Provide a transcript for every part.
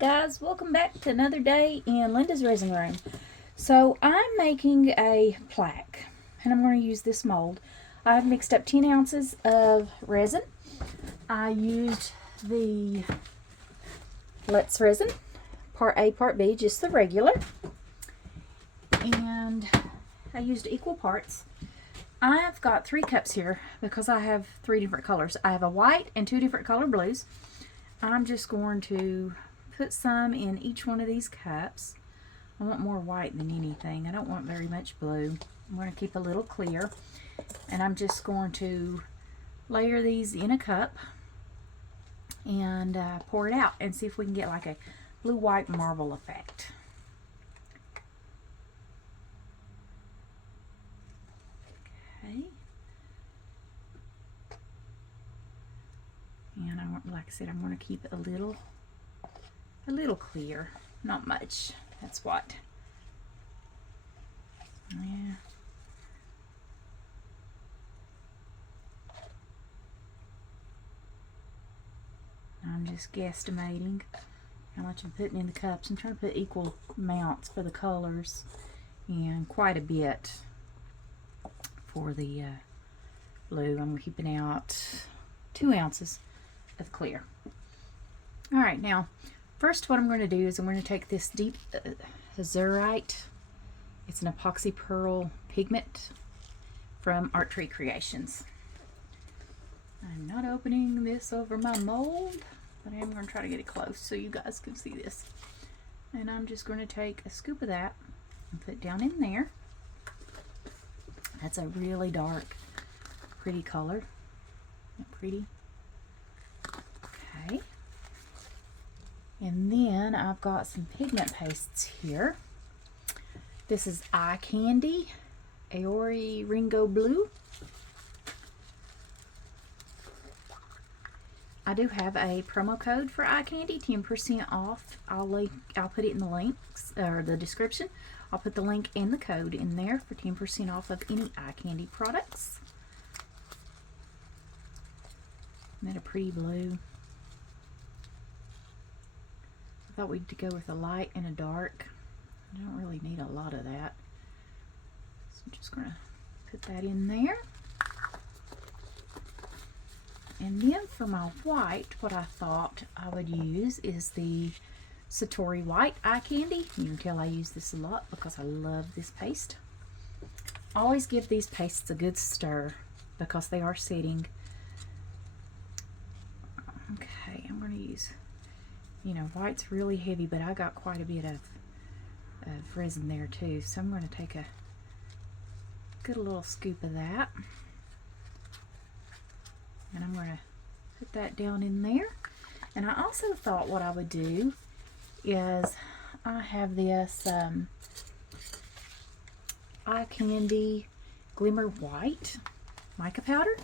Alright guys, welcome back to another day in Linda's resin room. So I'm making a plaque and I'm going to use this mold. I've mixed up 10 ounces of resin. I used the Lindasresin, part A, part B, just the regular. And I used equal parts. I've got 3 cups here because I have 3 different colors. I have a white and 2 different color blues. I'm just going to put some in each one of these cups. I want more white than anything. I don't want very much blue. I'm going to keep a little clear. And I'm just going to layer these in a cup and pour it out and see if we can get like a blue-white marble effect. Okay. And I want, like I said, I'm going to keep it a little clear, not much. That's what. Yeah. I'm just guesstimating how much I'm putting in the cups. I'm trying to put equal amounts for the colors and quite a bit for the blue. I'm keeping out 2 ounces of clear. All right, now first what I'm going to do is I'm going to take this deep azurite. It's an epoxy pearl pigment from Art Tree Creations. I'm not opening this over my mold, but I am going to try to get it close so you guys can see this. And I'm just going to take a scoop of that and put it down in there. That's a really dark, pretty color. Isn't it pretty? Okay. And then I've got some pigment pastes here. This is Eye Candy, Aori Ringo Blue. I do have a promo code for Eye Candy, 10% off. I'll put it in the links or the description. I'll put the link and the code in there for 10% off of any Eye Candy products. Isn't that a pretty blue? I thought we'd go with a light and a dark. I don't really need a lot of that. So I'm just going to put that in there. And then for my white, what I thought I would use is the Satori White Eye Candy. You can tell I use this a lot because I love this paste. Always give these pastes a good stir because they are setting. Okay, I'm going to use, you know, white's really heavy, but I got quite a bit of resin there too. So I'm going to take a good little scoop of that. And I'm going to put that down in there. And I also thought what I would do is I have this Eye Candy Glimmer White mica powder.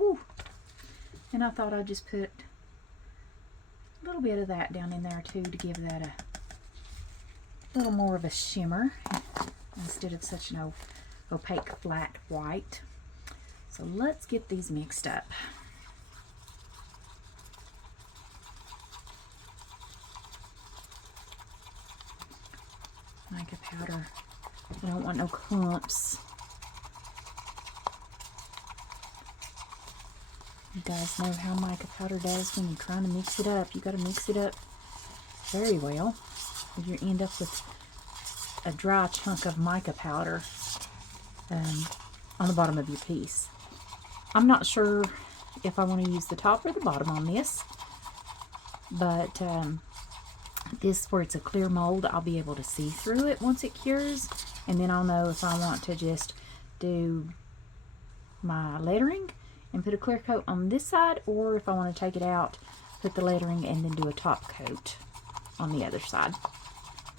Ooh. And I thought I'd just put a little bit of that down in there too to give that a little more of a shimmer instead of such an opaque flat white. So let's get these mixed up. Mica powder. You don't want no clumps. You guys know how mica powder does when you're trying to mix it up. You got to mix it up very well, or you end up with a dry chunk of mica powder on the bottom of your piece. I'm not sure if I want to use the top or the bottom on this, but this, where it's a clear mold, I'll be able to see through it once it cures, and then I'll know if I want to just do my lettering and put a clear coat on this side, or if I want to take it out, put the lettering, and then do a top coat on the other side.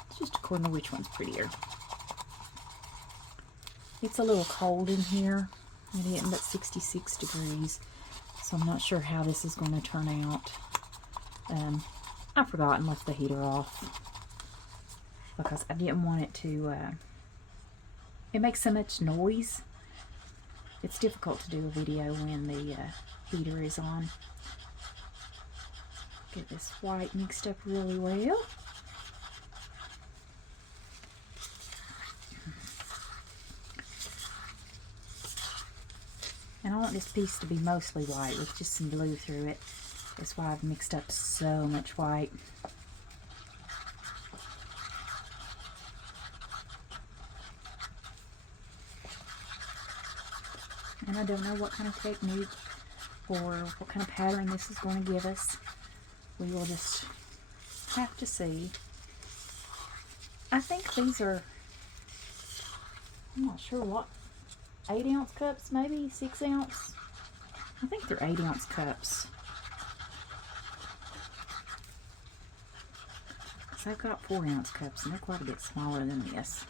It's just according to which one's prettier. It's a little cold in here. It ended up 66 degrees, so I'm not sure how this is going to turn out. I forgot and left the heater off because I didn't want it to, it makes so much noise. It's difficult to do a video when the heater is on. Get this white mixed up really well. And I want this piece to be mostly white with just some blue through it. That's why I've mixed up so much white. And I don't know what kind of technique or what kind of pattern this is going to give us. We will just have to see. I think these are, I'm not sure what, 8-ounce cups, maybe 6-ounce. I think they're 8-ounce cups. So I've got 4-ounce cups, and they're quite a bit smaller than this.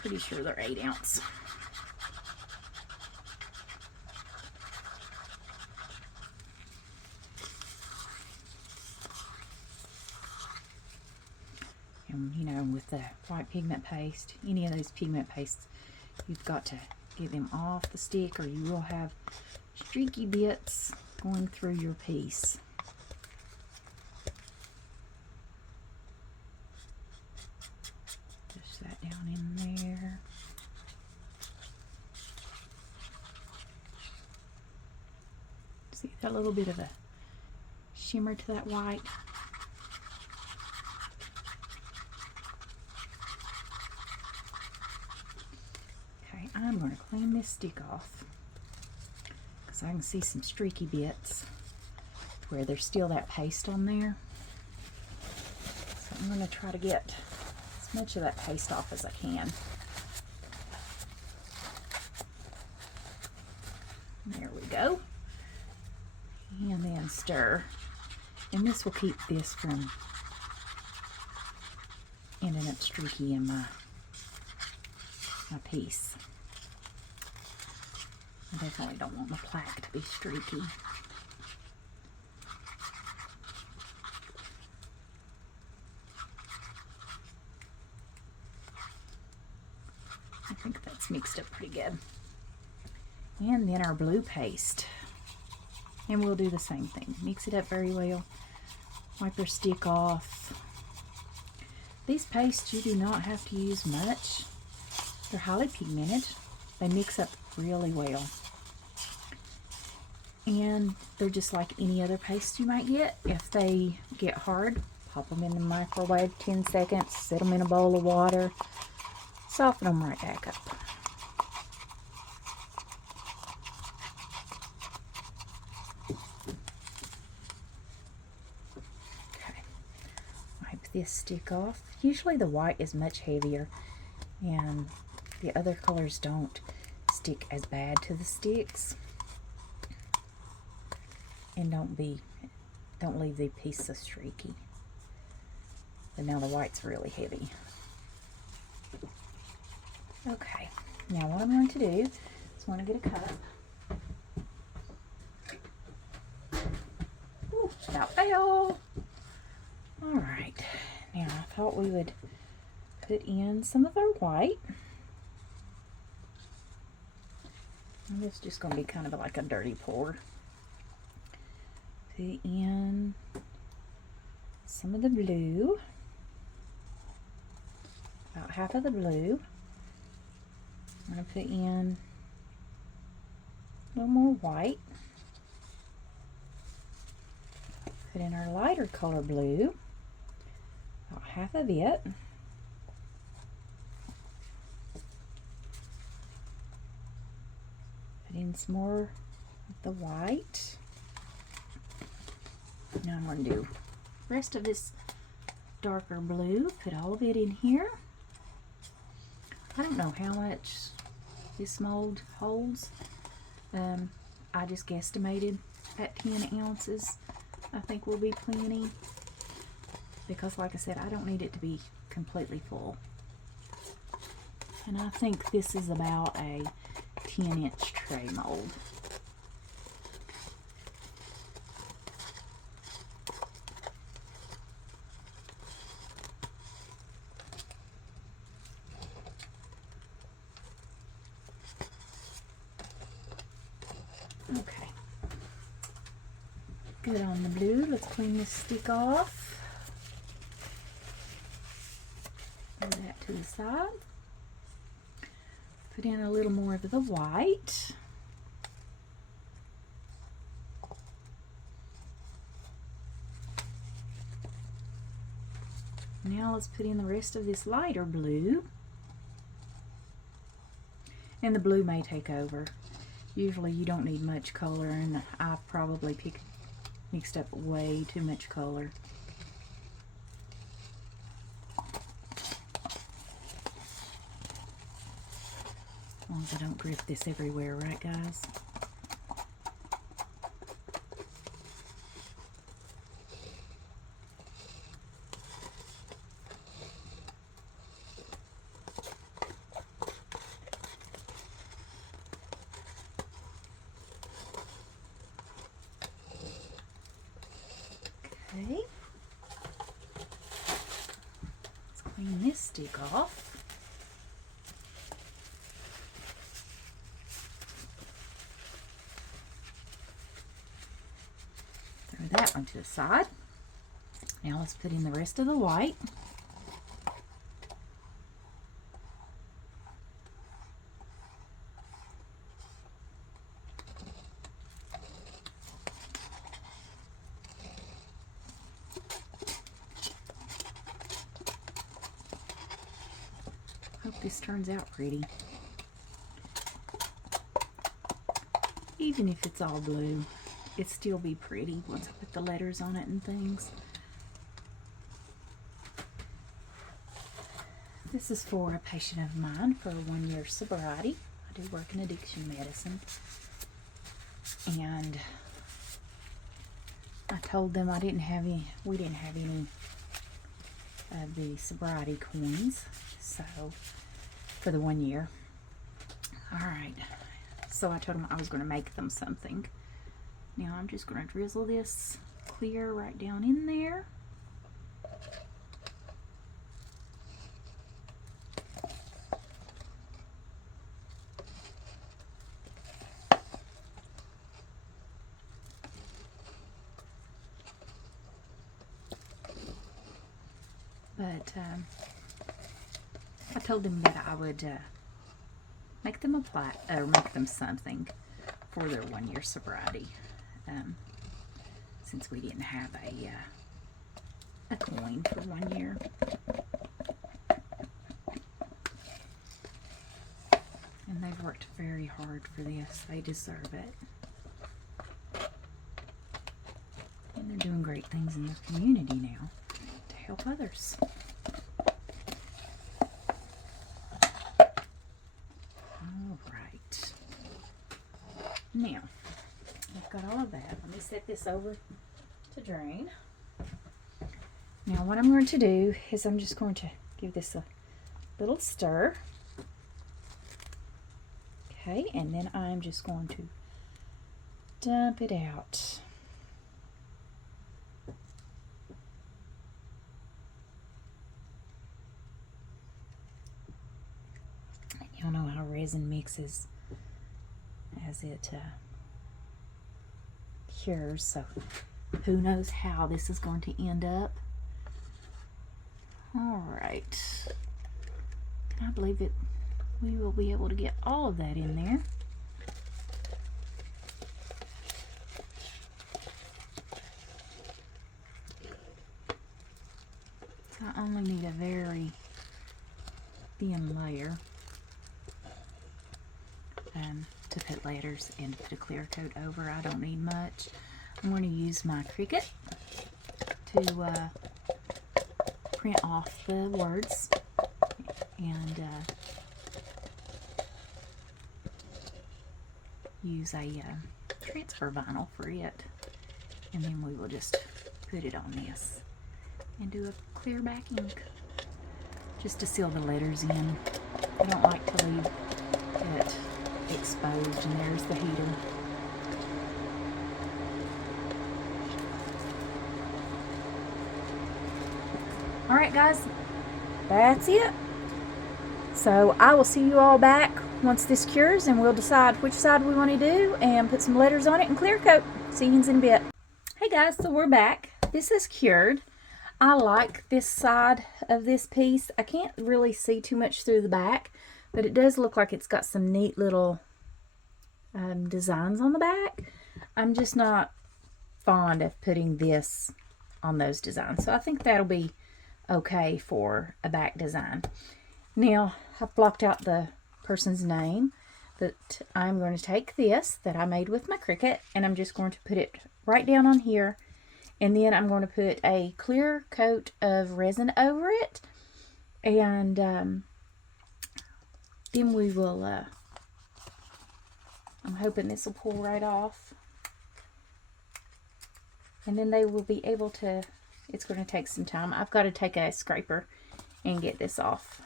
Pretty sure they're 8-ounce. And you know, with the white pigment paste, any of those pigment pastes, you've got to get them off the stick, or you will have streaky bits going through your piece. Push that down in there. See that little bit of a shimmer to that white? Okay, I'm going to clean this stick off because I can see some streaky bits where there's still that paste on there. So I'm going to try to get as much of that paste off as I can. There we go. And then stir. And this will keep this from ending up streaky in my piece. I definitely don't want the plaque to be streaky. I think that's mixed up pretty good. And then our blue paste. And we'll do the same thing. Mix it up very well. Wipe your stick off. These pastes, you do not have to use much. They're highly pigmented. They mix up really well. And they're just like any other paste you might get. If they get hard, pop them in the microwave 10 seconds, set them in a bowl of water, soften them right back up. Okay, wipe this stick off. Usually the white is much heavier and the other colors don't stick as bad to the sticks. And don't leave the piece so streaky. But now the white's really heavy. Okay, now what I'm going to do is I want to get a cup. Ooh, that fell. Alright, now I thought we would put in some of our white. And this is just going to be kind of like a dirty pour. Put in some of the blue, about half of the blue. I'm going to put in a little more white. Put in our lighter color blue, about half of it. Put in some more of the white. Now I'm going to do the rest of this darker blue. Put all of it in here. I don't know how much this mold holds. I just guesstimated at 10 ounces. I think will be plenty. Because like I said, I don't need it to be completely full. And I think this is about a 10-inch tray mold. good on the blue. Let's clean this stick off. Put that to the side. Put in a little more of the white. Now let's put in the rest of this lighter blue. And the blue may take over. Usually you don't need much color, and I probably mixed up way too much color. As long as I don't grip this everywhere, right guys? Okay. Let's clean this stick off. Throw that one to the side. Now let's put in the rest of the white. Hope this turns out pretty. Even if it's all blue, it'd still be pretty once I put the letters on it and things. This is for a patient of mine for 1 year sobriety. I do work in addiction medicine. And I told them we didn't have any of the sobriety coins. So, for the 1 year. Alright. So I told them I was going to make them something. Now I'm just going to drizzle this clear right down in there. But I told them that I would make them a plaque, or make them something for their 1 year sobriety. Since we didn't have a coin for 1 year. And they've worked very hard for this. They deserve it. And they're doing great things in the community now to help others. Alright. Now, I've got all of that. Let me set this over to drain. Now what I'm going to do is I'm just going to give this a little stir. Okay, and then I'm just going to dump it out. Y'all know how resin mixes as it cures, so who knows how this is going to end up. Alright, can I believe it? We will be able to get all of that in there. So I only need a very thin layer to put letters and to put a clear coat over. I don't need much. I'm going to use my Cricut to print off the words and use a transfer vinyl for it, and then we will just put it on this and do a clear back ink just to seal the letters in. I don't like to leave it exposed, and there's the heater. Alright guys, that's it. So I will see you all back once this cures, and we'll decide which side we want to do and put some letters on it and clear coat. See you in a bit. Hey guys, so we're back. This is cured. I like this side of this piece. I can't really see too much through the back, but it does look like it's got some neat little designs on the back. I'm just not fond of putting this on those designs, so I think that'll be okay for a back design. Now, I've blocked out the person's name, but I'm going to take this that I made with my Cricut, and I'm just going to put it right down on here, and then I'm going to put a clear coat of resin over it, and then we will, I'm hoping this will pull right off, and then they will be able to, it's going to take some time. I've got to take a scraper and get this off.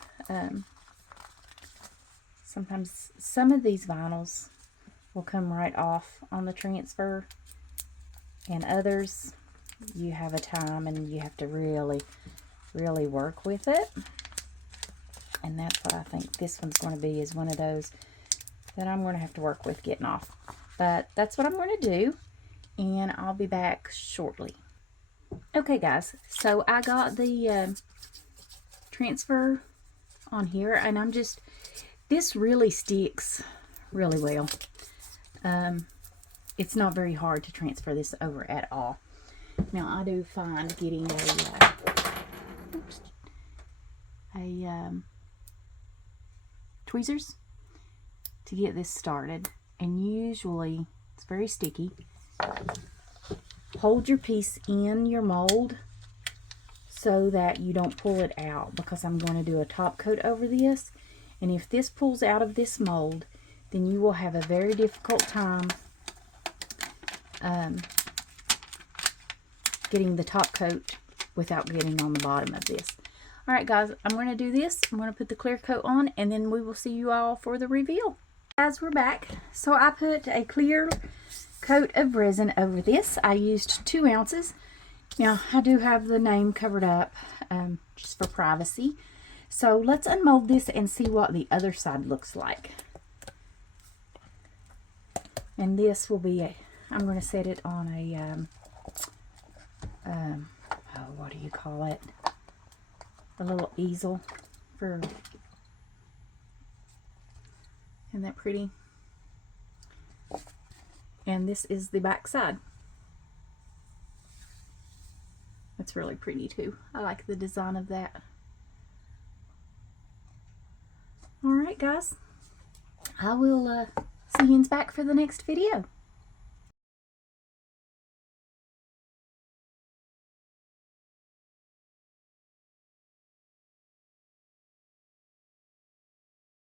Sometimes some of these vinyls will come right off on the transfer, and others you have a time and you have to really work with it, and that's what I think this one's going to be, is one of those that I'm going to have to work with getting off. But that's what I'm going to do, and I'll be back shortly. Okay guys, so I got the transfer on here, and I'm just, this really sticks really well. It's not very hard to transfer this over at all. Now I do find getting tweezers to get this started, and usually it's very sticky. Hold your piece in your mold so that you don't pull it out, because I'm going to do a top coat over this, and if this pulls out of this mold, then you will have a very difficult time getting the top coat without getting on the bottom of this. Alright guys, I'm going to do this. I'm going to put the clear coat on, and then we will see you all for the reveal. Guys, we're back. So I put a clear coat of resin over this. I used 2 ounces. Now I do have the name covered up just for privacy. So let's unmold this and see what the other side looks like. And this will be a, I'm going to set it on a oh, what do you call it? A little easel for, isn't that pretty? And this is the back side. It's really pretty too. I like the design of that. Alright guys, I will see you back for the next video.